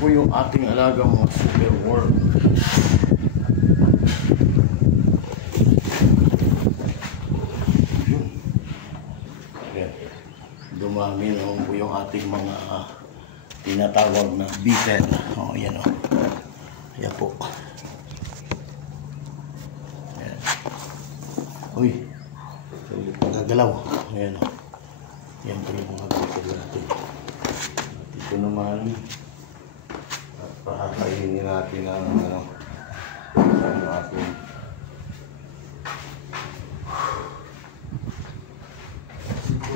po yung ating alagang mga super worm. Ayan. Dumami naman po yung ating mga tinatawag na beetle. O, yan o. Ayan po. Ayan. Uy. Nagagalaw. Ayan o. Yan po yung mga beetle natin. Ito naman. At pakakainin natin ang ating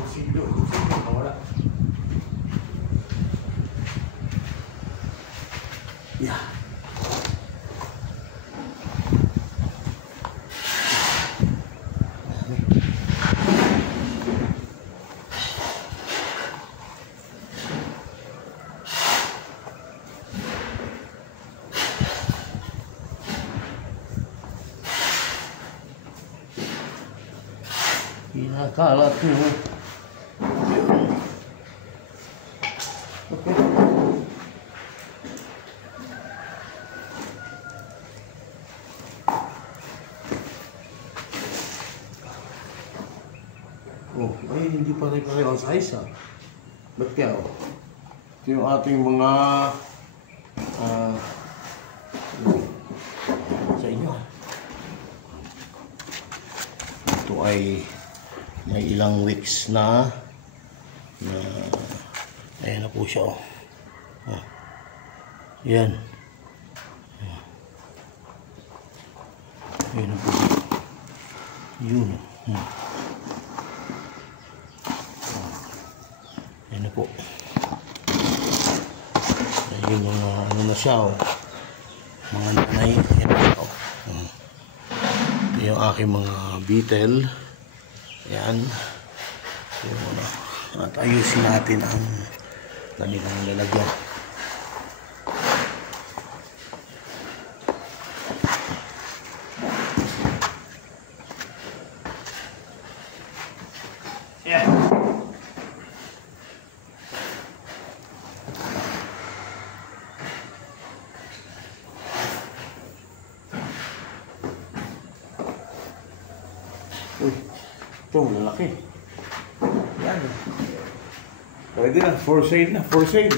silo. Wala. Yeah. Kinakalat mo. Okay. Oh, ay hindi pa rin kayo ang size ha. Ba't kaya oh? Ito yung ating mga sa inyo. Ito ay may ilang weeks na ayan na po siya oh. Yan. Ayan na po. Yun. Ayan na po. Ayan yung ano na siya oh. Mga nanay. Ayan na siya oh. Ito yung aking mga beetle. Ayan. Yung ano. At ayusin natin ang kanilang lalagyan. Yeah. Uy, ito malaki. Yan. Pwede na, for sale na, for sale.